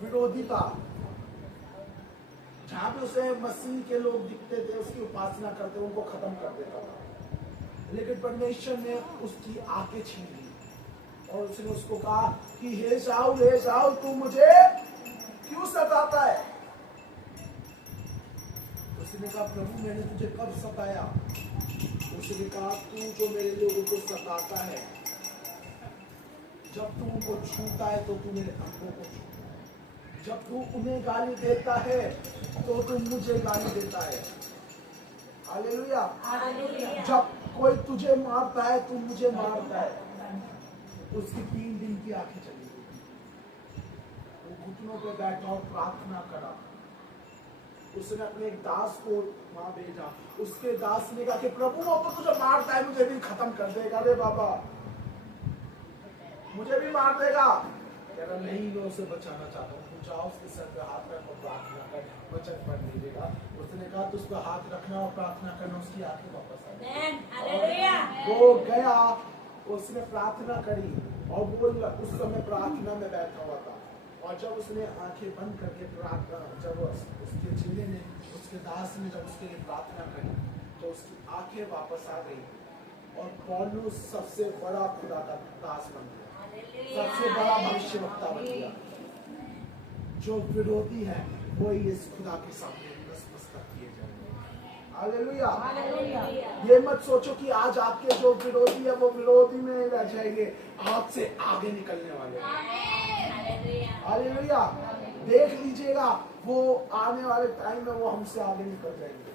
विरोधी था। जहां भी उसे मसीह के लोग दिखते थे, उसकी उपासना करते, उनको खत्म कर देता था। लेकिन परमेश्वर ने उसकी आंखें छीन ली और उसने उसको कहा कि हे शाऊल तू मुझे क्यों सताता है? उसने कहा प्रभु मैंने तुझे कब सताया? उसने कहा तू जो मेरे लोगों को सताता है, जब तू उनको छूता है तो तू मेरे अंगों को छूता है, जब तू उन्हें गाली देता है तो तू मुझे गाली देता है। हालेलुया। हालेलुया। जब कोई तुझे मारता है, तू मुझे मारता है, उसकी 3 दिन की आंखें चली गई। वो घुटनों पे बैठा और प्रार्थना करा। उसने अपने एक दास को वहां भेजा। उसके दास ने कहा कि प्रभु वो तो तुझे मारता है, मुझे भी खत्म कर देगा। अरे बाबा, मुझे भी मार देगा। कह रहा नहीं, मैं उसे बचाना चाहता हूँ। तू जाओ, उसके सर पे हाथ रख और प्रार्थना कर, वचन पढ़ लीजिएगा। उसने कहा तुझ पे हाथ रखना और प्रार्थना करना, उसकी आंखें वापस आ गई। हालेलुया। वो गया, उसने प्रार्थना करी और वो उस समय प्रार्थना में बैठा हुआ था। और जब उसने आंखें बंद करके प्रार्थना, जब उसके चेले ने, उसके दास ने जब उसके लिए प्रार्थना करी, तो उसकी आंखें वापस आ गई और पौलुस सबसे बड़ा खुदा का दास बन गया, सबसे बड़ा भविष्यवक्ता बन गया। जो विरोधी है वो इस खुदा के सामने नतमस्तक किए जाएंगे। हालेलुया। हालेलुया। ये मत सोचो कि आज आपके जो विरोधी है वो विरोधी में रह जाएंगे, आपसे आगे निकलने वाले हैं। हालेलुया। देख लीजिएगा, वो आने वाले टाइम में वो हमसे आगे निकल जाएंगे।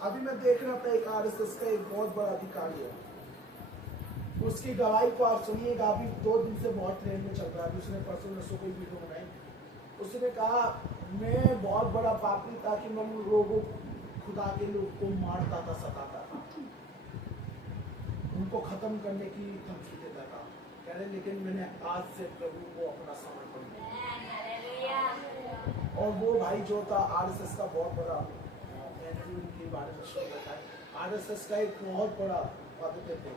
अभी मैं देख रहा था, एक आरएसएस का एक बहुत बड़ा अधिकारी है, उसकी गवाही को आप सुनिएगा। अभी 2 दिन से बहुत ट्रेंड में चल रहा है। उसने परसों नसों कोई वीडियो बनाई, उसने कहा मैं बहुत बड़ा पापी था कि मैं उन लोगों, खुदा के लोग को मारता था, सताता था, उनको खत्म करने की धमकी देता था। कह रहे लेकिन मैंने आज से प्रभु को अपना समर्पण किया। और वो भाई जो था आरएसएस का बहुत बड़ा, मैंने भी उनके बारे में सुना था, आरएसएस का एक बहुत बड़ा पद पे थे,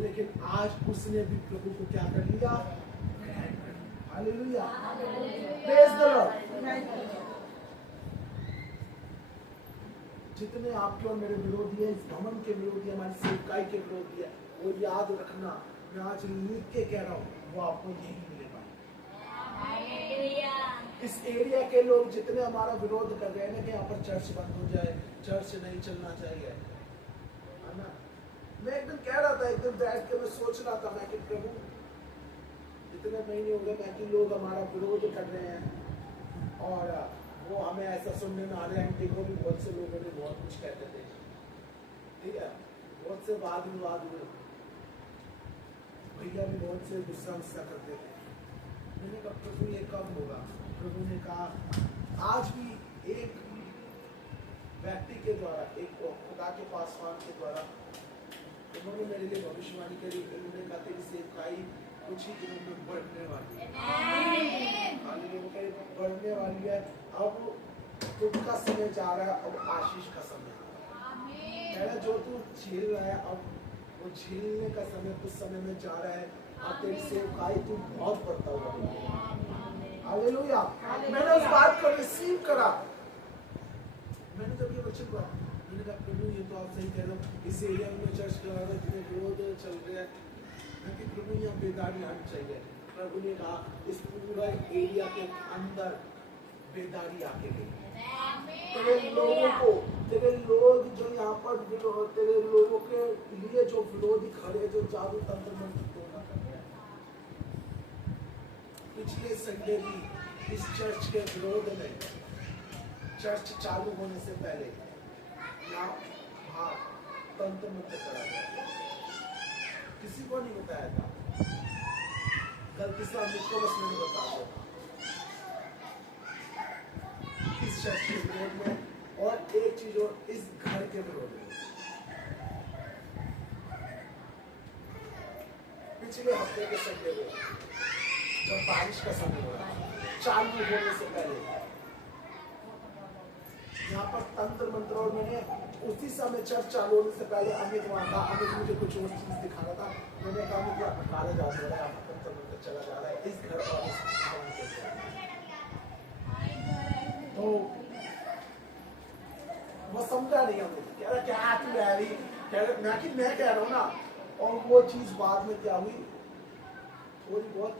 लेकिन आज उसने भी प्रभु को क्या कर लिया? हालेलुया। Praise the Lord. जितने आपके और मेरे विरोधी हैं, इस भवन के विरोधी, हमारी सेवकाई के विरोधी है, वो याद रखना, मैं आज लिख के कह रहा हूँ, वो आपको यही मिलेगा। इस एरिया के लोग जितने हमारा विरोध कर रहे हैं ना कि यहाँ पर चर्च बंद हो जाए, चर्च नहीं चलना चाहिए, है ना। मैं एक दिन कह रहा था, एक दिन बैठ के मैं सोच रहा था, मैं कि प्रभु इतने महीने हो गए मैं कि लोग हमारा विरोध कर रहे हैं और वो हमें ऐसा सुनने में आ रहा है। देखो भी बहुत से लोगों ने बहुत कुछ कहते थे, ठीक है, बहुत से वाद विवाद हुए, भैया भी बहुत से गुस्सा करते थे। मैंने कहा प्रभु ये कब होगा? प्रभु ने कहा आज भी एक व्यक्ति के द्वारा, एक खुदा के पासवान के द्वारा उन्होंने मेरे लिए भविष्यवाणी करी। उन्होंने कहा तेरी सेवकाई कुछ ही दिनों में बढ़ने वाली है, बढ़ने वाली है। अब दुख का समय जा रहा है, अब आशीष का समय आ रहा है। जो तू झेल रहा है, अब वो झेलने का समय कुछ समय में जा रहा है। अब तेरी सेवकाई तू बहुत बढ़ता हुआ। हालेलुया। मैंने उस बात को रिसीव करा। मैंने जब ये वचन पढ़ा, मैंने कहा प्रभु ये तो आप सही कह रहे हो, इस एरिया में चर्च करा रहा है, जितने विरोध चल रहे हैं, प्रभु यहाँ बेदारी आनी चाहिए। प्रभु ने कहा इस पूरा एरिया के अंदर बेदारी आके गई। तेरे लोगों को, तेरे लोग जो यहाँ पर तेरे लोगों के लिए जो विरोधी खड़े, जो जादू तंत्र मंत्र तोड़ना कर रहे हैं, पिछले संडे भी इस चर्च के विरोध में, चर्च चालू होने से पहले यहाँ हाँ तंत्र मंत्र करा गया, किसी को नहीं बताया था। गलती से मुझको बस मैंने बता दिया इस चर्च के विरोध में। और एक चीज और, इस घर के विरोध में। पिछले हफ्ते के संडे में जब बारिश का समय हो रहा है, चालू होने से पहले यहाँ पर तंत्र मंत्र, और मैंने उसी समय चर्च चालू होने से पहले अमित वहां था। अमित मुझे कुछ और चीज दिखा रहा था। मैंने कहा मुझे अकाले जा रहा है, तंत्र मंत्र चला जा रहा है इस घर और इस तो वो समझा नहीं हमें, कह रहा क्या तू रह रही, कह रहा मैं कह रहा हूँ ना। और वो चीज बाद में क्या हुई, थोड़ी बहुत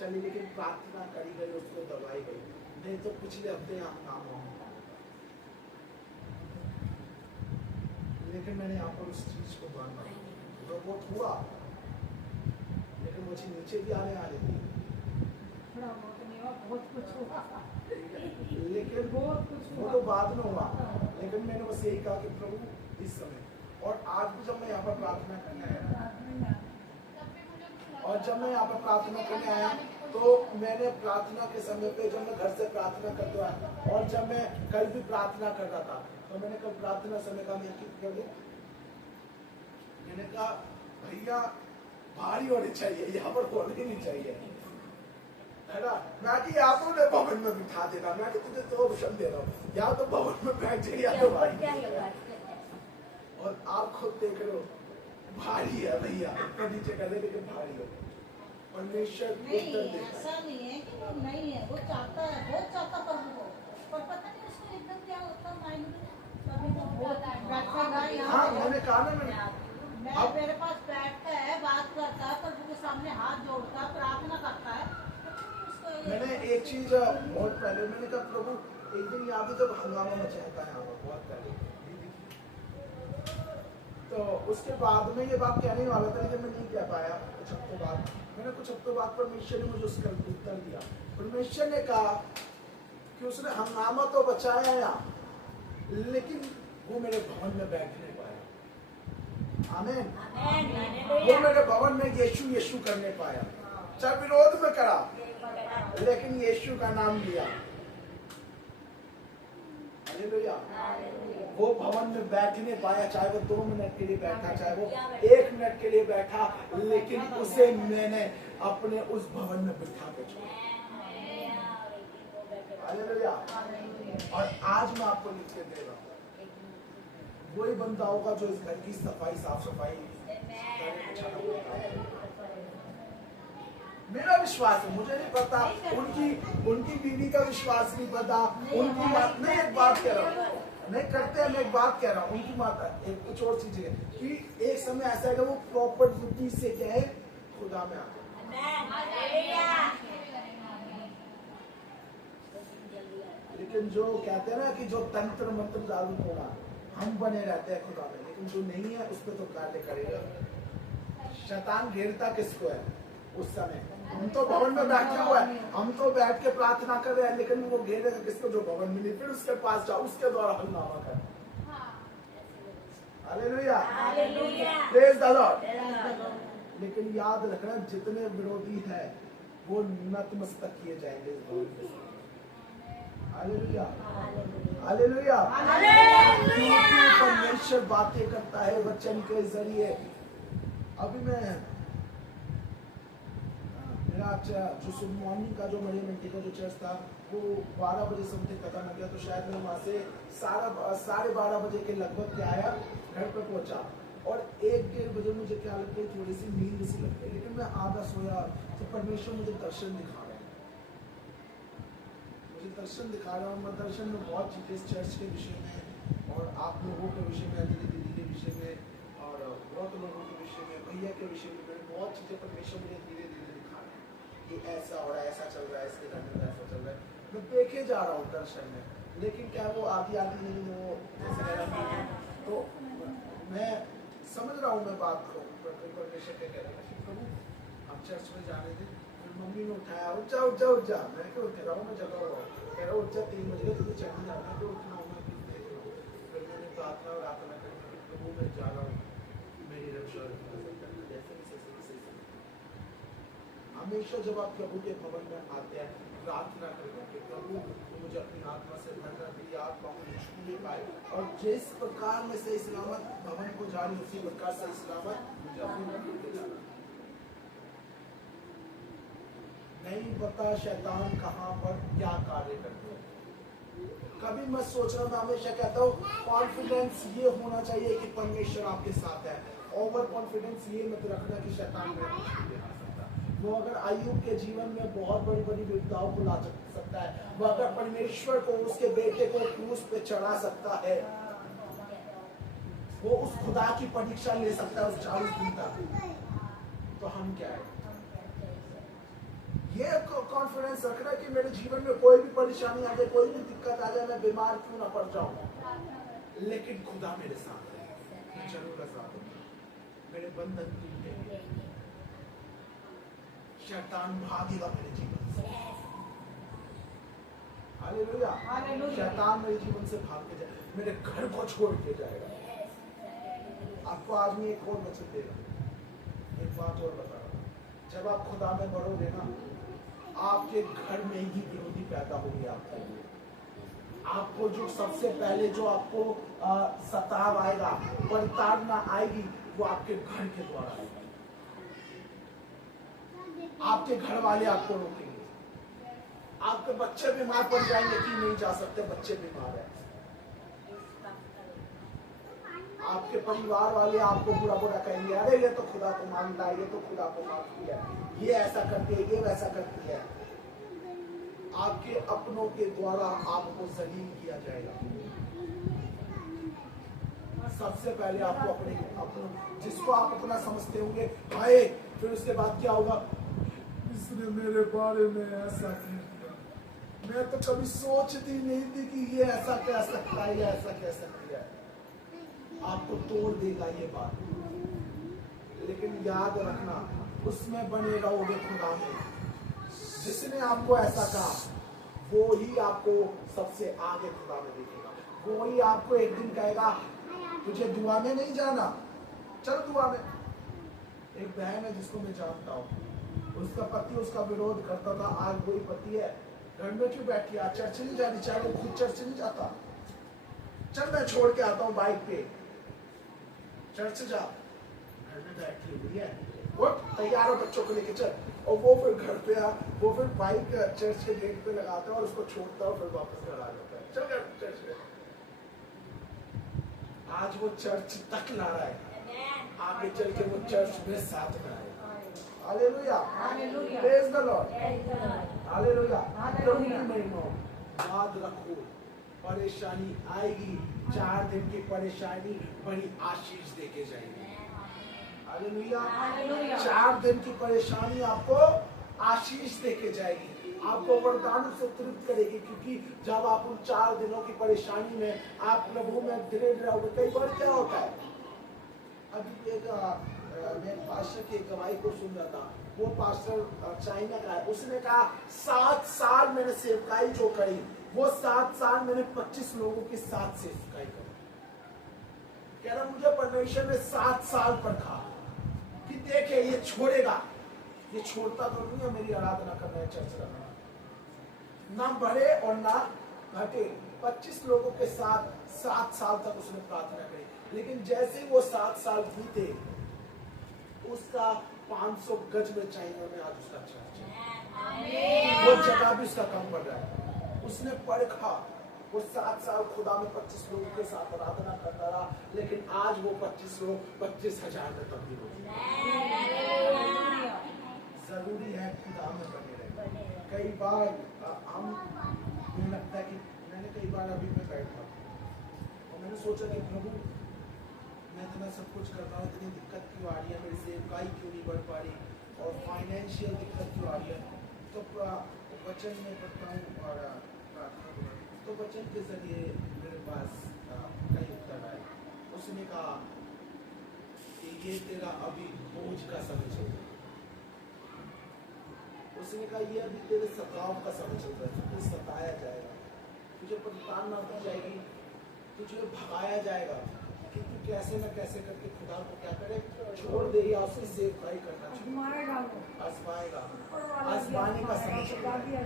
चली, लेकिन प्रार्थना करी गई, उसको दबाई गई। नहीं तो पिछले हफ्ते यहाँ काम हुआ, लेकिन मैंने यहाँ पर उस चीज को बांधा तो वो हुआ, लेकिन वो चीज नीचे भी आने आ रही थी, बहुत कुछ हुआ, लेकिन वो तो बाद में हुआ। लेकिन मैंने बस यही कहा कि प्रभु इस समय, और आज भी जब मैं यहाँ पर प्रार्थना करने आया, और जब मैं यहाँ पर प्रार्थना करने आया तो मैंने प्रार्थना के समय पे, जब मैं घर से प्रार्थना करते हुआ और जब मैं कल भी प्रार्थना कर रहा था, तो मैंने कल प्रार्थना समय का मैं क्या किया, मैंने कहा भैया भारी होनी चाहिए, यहाँ पर होनी ही नहीं चाहिए, है ना। मैं कि या तो मैं भवन में बिठा देता, मैं कि तुझे तो ऑप्शन दे रहा हूँ, या तो भवन में बैठ जाइए या तो भारी। और आप खुद देख रहे हो भारी है भैया, ऊपर नीचे कर दे लेकिन भारी हो। परमेश्वर उत्तर देता है। ऐसा नहीं है कि वो नहीं है, वो चाहता है, बहुत चाहता प्रभु को, पर पता नहीं उसको एकदम क्या होता माइंड में, कभी वो बहुत बैठेगा यहाँ। हाँ मैंने कहा ना, मैं मेरे पास बैठता है, बात करता है, प्रभु के सामने हाथ जोड़ता है, प्रार्थना करता है। मैंने एक चीज बहुत पहले मैंने कहा प्रभु, एक दिन यहाँ भी जब हंगामा मचाता है यहाँ पर बहुत पहले, तो उसके बाद में ये बात कहने वाला था लेकिन मैं नहीं कह पाया कुछ हफ्तों बाद। मैंने कुछ हफ्तों बाद परमेश्वर ने मुझे उसका उत्तर दिया। परमेश्वर ने कहा कि उसने हंगामा तो बचाया यहाँ, लेकिन वो मेरे भवन में बैठ नहीं पाया। आमीन। वो मेरे भवन में यीशु यीशु करने पाया, चाहे विरोध में करा, लेकिन यीशु का नाम लिया। हालेलुया। वो भवन में बैठ नहीं पाया, चाहे वो 2 मिनट के लिए बैठा, चाहे वो 1 मिनट के लिए बैठा, लेकिन उसे मैंने अपने उस भवन में बिठा के छोड़ा। हालेलुया। और आज मैं आपको लिख के दे रहा हूँ, वही बंदा होगा जो इस घर की सफाई साफ सफाई। मेरा विश्वास है, मुझे नहीं पता उनकी बीवी का विश्वास नहीं पता, उनकी बात मैं एक बात कह रहा हूँ, नहीं करते हैं, मैं एक बात कह रहा हूँ, उनकी माता एक कुछ और चीज है कि एक समय ऐसा है कि वो प्रॉपर्टी से क्या है खुदा में आते हैं। लेकिन जो कहते हैं ना कि जो तंत्र मंत्र लागू होगा, हम बने रहते हैं खुदा में, लेकिन जो नहीं है उस पर तो कार्य करेगा। शैतान घेरता किसको है उस समय? हम तो भवन में बैठे हुए हैं, हम तो बैठ के प्रार्थना कर रहे हैं, लेकिन वो घेरेगा किसको? जो भवन में नहीं। फिर उसके पास जाओ, उसके द्वारा हंगामा कर। Hallelujah, praise the Lord. लेकिन याद रखना, जितने विरोधी हैं वो नतमस्तक किए जाएंगे इस भवन में। Hallelujah, hallelujah. क्योंकि परमेश्वर बातें करता है वचन के जरिए। अभी मैं मेरा जो सुबह मॉर्निंग का जो मरियम आंटी का जो चर्च था वो 12 बजे समथिंग खत्म हो गया, तो शायद मैं वहाँ से 12:30 बजे के लगभग क्या आया, घर पर पहुँचा। और 1-1:30 बजे मुझे क्या लगता है, थोड़ी सी नींद सी लगती है, लेकिन मैं आधा सोया तो परमेश्वर मुझे दर्शन दिखा रहे हैं, मुझे दर्शन दिखा रहा हूँ। मैं दर्शन में बहुत चीज़ें इस चर्च के विषय में और आप लोगों के विषय में, अंजलि दीदी के विषय में और बहुत लोगों के विषय में, भैया के विषय में, बहुत चीज़ें परमेश्वर मुझे धीरे धीरे दिखा रहे हैं कि ऐसा हो रहा है, ऐसा चल रहा है, इसके घर में ऐसा चल रहा है। मैं देखे जा रहा हूँ दर्शन में, लेकिन क्या वो आधी नहीं, वो जैसे तो मैं समझ रहा हूँ मैं बात को परमेश्वर के कह रहा है प्रभु हम चर्च में जाने दें। फिर मम्मी ने उठाया, उठ जा उठ जा उठ जा। मैं क्यों उठ रहा हूँ, मैं जगा हुआ कह रहा हूँ उठ जा, 3 बजे तुझे चढ़ने जाना है, तो उठना हूँ मैं, फिर देख रहा हूँ। फिर मैंने प्रार्थना और आत्मा करी, प्रभु मैं जा रहा हूँ, मेरी रक्षा हमेशा जब आप प्रभु के भवन में आते हैं प्रार्थना करें कि प्रभु मुझे अपनी आत्मा से भरना, मेरी आत्मा को छू नहीं पाए, और जिस प्रकार में सही सलामत भवन को जा रही उसी प्रकार सही सलामत मुझे अपने भवन को जाना। नहीं पता शैतान कहाँ पर क्या कार्य करते हैं। कभी मैं सोच रहा, मैं हमेशा कहता हूँ कॉन्फिडेंस ये होना चाहिए कि परमेश्वर आपके साथ है। ओवर कॉन्फिडेंस ये मत रखना कि शैतान में कुछ नहीं आ सकता। वो अगर अय्यूब के जीवन में बहुत बड़ी बड़ी विपदाओं को ला सकता है, वो अगर परमेश्वर को उसके बेटे को क्रूस पे चढ़ा सकता है, वो उस खुदा की परीक्षा ले सकता है उस 40 दिन तक, तो हम क्या है? ये कॉन्फिडेंस रखना कि मेरे जीवन में कोई भी परेशानी आ जाए, कोई भी दिक्कत आ जाए, मैं बीमार क्यों ना पड़ जाऊं, लेकिन खुदा मेरे साथ है, मैं जरूर साथ हूं, मेरे बंधन टूटेंगे, शैतान भागेगा मेरे जीवन से। हालेलुया। हालेलुया। शैतान मेरे जीवन से भाग के जाए, मेरे घर को छोड़ के जाएगा। आपको आज में एक और वचन देगा, एक बात और बता रहा हूं, जब आप खुदा में बढ़ोगे ना, आपके घर में ही विरोधी पैदा होंगे आपके लिए। आपको जो सबसे पहले जो आपको सताव आएगा, प्रताड़ना आएगी, वो आपके घर के द्वारा आएगी। आपके घर वाले आपको रोकेंगे, आपके बच्चे बीमार पड़ जाएंगे कि नहीं जा सकते, बच्चे बीमार हैं। आपके परिवार वाले आपको बुरा बुरा कहेंगे, अरे ये तो खुदा को मानता है, ये तो खुदा को मानती है, ये ऐसा करती है, ये वैसा करती है। आपके अपनों के द्वारा आपको जलील किया जाएगा। सबसे पहले आपको अपने अपनों, जिसको आप अपना समझते होंगे, आए, फिर उसके बाद क्या होगा, इसने मेरे बारे में ऐसा किया, मैं तो कभी सोचती नहीं थी कि ये ऐसा कह सकता है, ये ऐसा कह सकती है। आपको तोड़ देगा ये बात, लेकिन याद रखना, उसमें बने रहोगे खुदा में। जिसने आपको ऐसा कहा, वो ही आपको सबसे आगे खुदा में देखेगा। वो ही आपको एक दिन कहेगा, तुझे दुआ में नहीं जाना, चल दुआ में। एक बहन है जिसको मैं जानता हूँ, उसका पति उसका विरोध करता था, आज वही पति है, घर में क्यों बैठी, आज चर्च नहीं जानी, चाहे वो खुद चर्च नहीं जाता, चल मैं छोड़ के आता हूँ बाइक पे, चर्च जा। घर में बैठी हुई है, उठ तैयार हो, बच्चों को लेके चल। और वो फिर घर पे वो फिर बाइक चर्च के गेट पे लगाता है और उसको छोड़ता है और फिर वापस घर आ जाता है, चल घर चर्च में। आज वो चर्च तक ला रहा है, आगे चल के वो चर्च में साथ में आएगा। Hallelujah, hallelujah, praise the Lord, hallelujah. प्रभु की हालेलुया। महिमा। याद रखो, परेशानी आएगी, 4 दिन की परेशानी बड़ी आशीष देके जाएगी। Hallelujah, hallelujah. 4 दिन की परेशानी आपको आशीष देके जाएगी, आपको वरदान से तृप्त करेगी, क्योंकि जब आप उन 4 दिनों की परेशानी में आप प्रभु में दृढ़ रहोगे। कई बार क्या होता है, अभी मैं पास्टर की गवाही को सुन रहा था, वो पास्टर चाइना का है, उसने कहा 7 साल मैंने सेवकाई जो करी, वो 7 साल मैंने 25 लोगों के साथ सेवकाई करी। कह रहा मुझे परमेश्वर ने 7 साल पर कहा कि देखे ये छोड़ेगा, ये छोड़ता तो नहीं है मेरी आराधना करना है, चर्च करना, ना बढ़े और ना घटे। 25 लोगों के साथ 7 साल तक उसने प्रार्थना करी, लेकिन जैसे ही वो 7 साल बीते, उसका 500 गज में चाइना में आज उसका चर्च है, वो जगह भी उसका कम पड़ रहा है। उसने परखा, वो 7 साल खुदा में 25 लोगों के साथ आराधना करता रहा, लेकिन आज वो 25 लोग 25,000 में तब्दील हो गए। जरूरी है खुदा में बने रहना। कई बार हम, मुझे लगता है कि मैंने कई बार अभी मैं बैठा और मैंने सोचा कि प्रभु मैं इतना सब कुछ कर रहा हूँ, इतनी दिक्कत क्यों आ रही है, मेरी सेवकाई क्यों नहीं बढ़ पा रही, और फाइनेंशियल दिक्कत क्यों आ रही है। तो वचन में पढ़ता हूँ और प्रार्थना करता हूँ, तो वचन के जरिए मेरे पास कई उत्तर आए। उसने कहा कि ये तेरा अभी बोझ का समय चल रहा है, उसने कहा ये अभी तेरे सताव का समय चल रहा है, तुझे सताया जाएगा, तुझे प्रताड़ना दी जाएगी, तुझे भगाया जाएगा कि तू कैसे न कैसे करके खुदा को क्या करे, छोड़ दे या उसकी सेवकाई करना चाहिए। आजमाएगा, आजमाने का समय चल रहा है,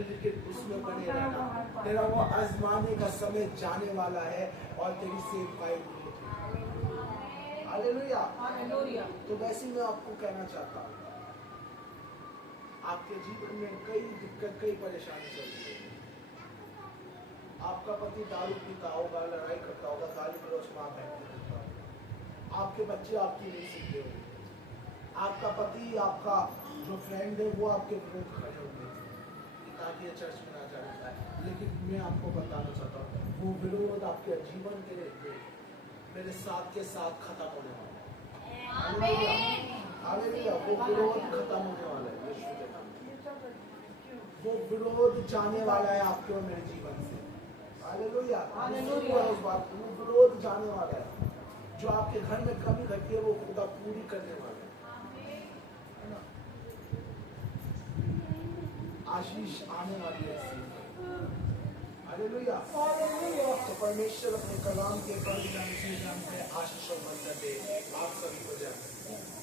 लेकिन उसमें बने रहना। तेरा वो आजमाने का समय जाने वाला है और तेरी सेवकाई होगी। Hallelujah, hallelujah. तो वैसे मैं आपको कहना चाहता हूँ, आपके जीवन में कई दिक्कत, कई परेशानी चल रही है। आपका पति दारू पीता होगा, लड़ाई करता होगा, गाली गलौज मार बैठता होगा, आपके बच्चे आपकी नहीं सुनते होंगे, आपका पति, आपका जो फ्रेंड है वो आपके विरोध खड़े होंगे ताकि ये चर्च में ना जाए। लेकिन मैं आपको बताना चाहता हूँ, वो विरोध आपके जीवन के मेरे साथ के साथ खत्म होने वाला है। हालेलुया, वो विरोध खत्म होने वाला है यीशु के नाम में। वो विरोध जाने वाला है आपके और मेरे जीवन से। Hallelujah, hallelujah. उस बात को, वो विरोध जाने वाला है, जो आपके घर में कमी घटी है वो खुदा पूरी करने वाला है ना। आशीष आने वाली है इस दिन। हालेलुया। हालेलुया। तो परमेश्वर अपने कलाम के पर जानते आशीष और बरकत दे आप सभी को जाए।